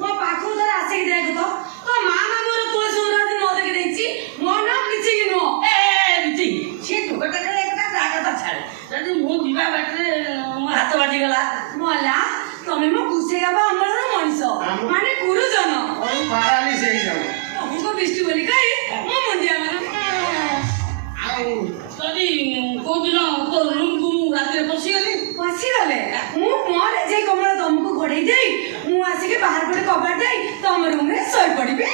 ମୋ ପାଖକୁ ଥରେ ଆସିକି ଦେଖ ତ ତୋ ମା ମୋର ତୁଳସୀ ଉରାଦି ନ ଦେଖି ଦେଇଛି ମୋ ନାଁ କିଛି କି ନୁହଁ ରିଚି ସେ ଟୋକାଟା একটা ତା କଥା ଛାଡେ ଯଦି ମୁଁ ଯିବା ବାଟରେ ମୋ ହାତ ବାଜିଗଲା ମଲା ତମେ ମୋ ଘୁଷେଇବା ଅମଳର ମଣିଷ ମାନେ ଗୁରୁଜନ ତମକୁ ବିଷ୍ଣୁ ବୋଲି କହି ମୋ ମୁଣ୍ଡିଆ ମାନେ ଯଦି କୋଉଦିନ ତୋ ରୁମକୁ ମୁଁ ରାତିରେ ପଶିଗଲି ପଶିଗଲେ ମୁଁ ମୋର ଯେ କମଳ ତମକୁ ଘୋଡେଇ ଦେଇ ମୁଁ ଆସିକି ବାହାର ପଟେ କବାଟ ଦେଇ ତମ ରୁମରେ ଶୋଇ ପଡିବି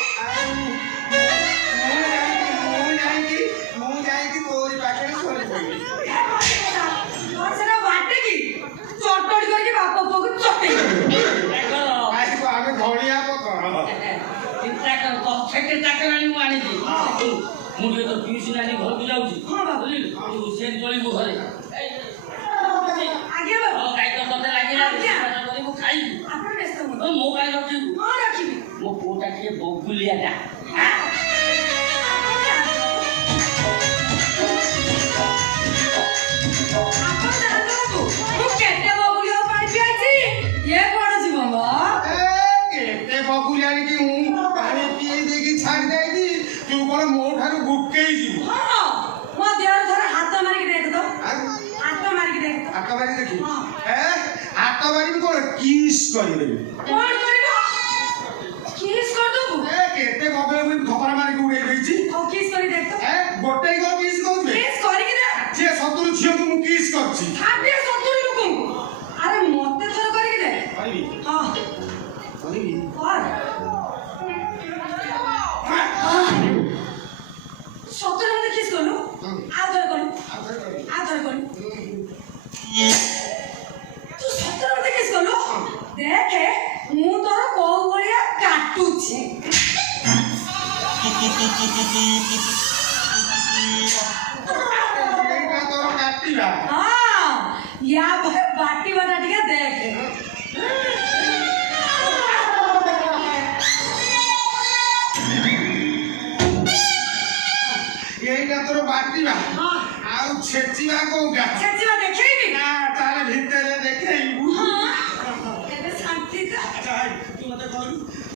ସେଟା ବାଟେ କି ଚଟଡି କରିକି ବାପ ପୁଅକୁ ଚଟେଇ ଚାକରାଣୀ ମୁଁ ଆଣିଛି ମୁଁ ଟିକେ ତ ପିଉସୀ ନାନୀ ଘରକୁ ଯାଉଛି ସେ ଚଳିବୁ ଘରେ ଆଜ୍ଞା ବାବୁ ଗାଈ ତ ମତେ ଲାଗିଲା ମୁଁ ଖାଇବି ଆପଣ ବ୍ୟସ୍ତ ହୁଅନ୍ତୁ ମୋ ପାଇଁ ରଖିବୁ ହଁ ରଖିବି ମୋ ପୁଅଟା ଟିକେ ବଗୁଲିଆଟା ଆପଣ ଜାଣନ୍ତୁ ବାବୁ ମୁଁ କେତେ ବଗୁଲି ପାଣି ପିଆଇଛି ଇଏ ବଡ ଜୀବ ମ କେତେ ବଗୁଲି ଆଣିକି ମୁଁ ପାଣି ପିଏଇ ଦେଇକି ଛାଡି ଦେଇଛି ତୁ କଣ ମୋ ଠାରୁ ଗୁଟକେଇ ଯିବୁ ହଁ ମୋ ଦେହରେ ଥରେ ହାତ ମାରିକି ଦେଖ ତ ହାତ ମାରିକି ଦେଖ ତ ହାତ ମାରି ଦେଖି ହାତ ମାରିବି କଣ କିସ୍ କରିଦେବି କଣ କରିବ କିସ୍ କରିଦବୁ କେତେ ବଗୁଲି ମୁଁ ଥପରା ମାରିକି ଉଡେଇ ଦେଇଛି ଆଉ କିସ୍ କରି ଦେଖ ତ ଗୋଟେ କଣ କିସ୍ କହୁଛି କିସ୍ କରିକି ଦେଖ ସିଏ 70 ଝିଅକୁ ମୁଁ କିସ୍ କରିଛି ଖାଦ୍ୟ 70 ଲୋକଙ୍କୁ ଆରେ ମତେ ଥର କରିକି ଦେଖ କରିବି ହଁ କରିବି କର ସତରେ ମତେ କିସ୍ କଲୁ ଆଉ ଥରେ କଲୁ ଆଉ ଥରେ କଲୁ ତୁ ସତରେ ମତେ କିସ୍ କଲୁ ଦେଖେ ମୁଁ ତୋର କୋଉ ଭଳିଆ କାଟୁଛି ଏଇଟା ତୋର କାଟିବା ହଁ ୟା ପରେ ବାଟିବାଟା ଟିକେ ଦେଖେ এইটা তোর বাটিবা ଆଉ ଛେଚିବା କୋଉଟା ଛେଚିବା ଦେଖେଇବି ନା ତାର ଭିତରେ ଦେଖେଇବୁ ହଁ ଏବେ ଶାନ୍ତି ତ ଆଚ୍ଛା ତୁ ମତେ କହିଲୁ